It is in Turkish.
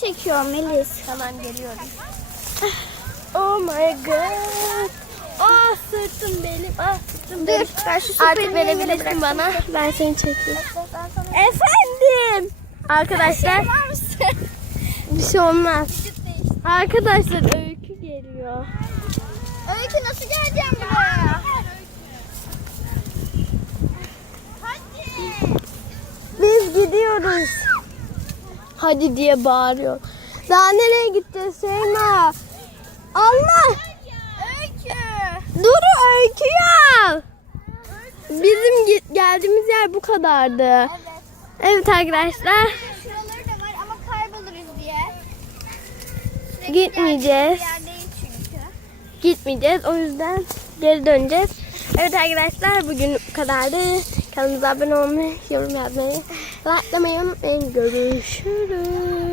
Çekiyor Melis. Tamam geliyorum. Oh my god. Sırtım benim. Sırtım benim. Ben şu Artık verebilirsin bana. Ben seni çekeyim. Efendim. Arkadaşlar. Bir şey olmaz. Arkadaşlar Öykü geliyor. Öykü nasıl geleceğim buraya? Biz gidiyoruz. Hadi diye bağırıyor. Daha nereye gideceğiz Şeyma? Allah! Öykü. Dur Öykü'yü al. Bizim geldiğimiz yer bu kadardı. Evet. Evet arkadaşlar. Şuraları da var ama kayboluruz diye. Gitmeyeceğiz. Bir yer değil çünkü. Gitmeyeceğiz. O yüzden geri döneceğiz. Evet arkadaşlar bugün bu kadardı. Kanalımıza abone olmayı, yorum yapmayı, likelamayı unutmayın. Görüşürüz.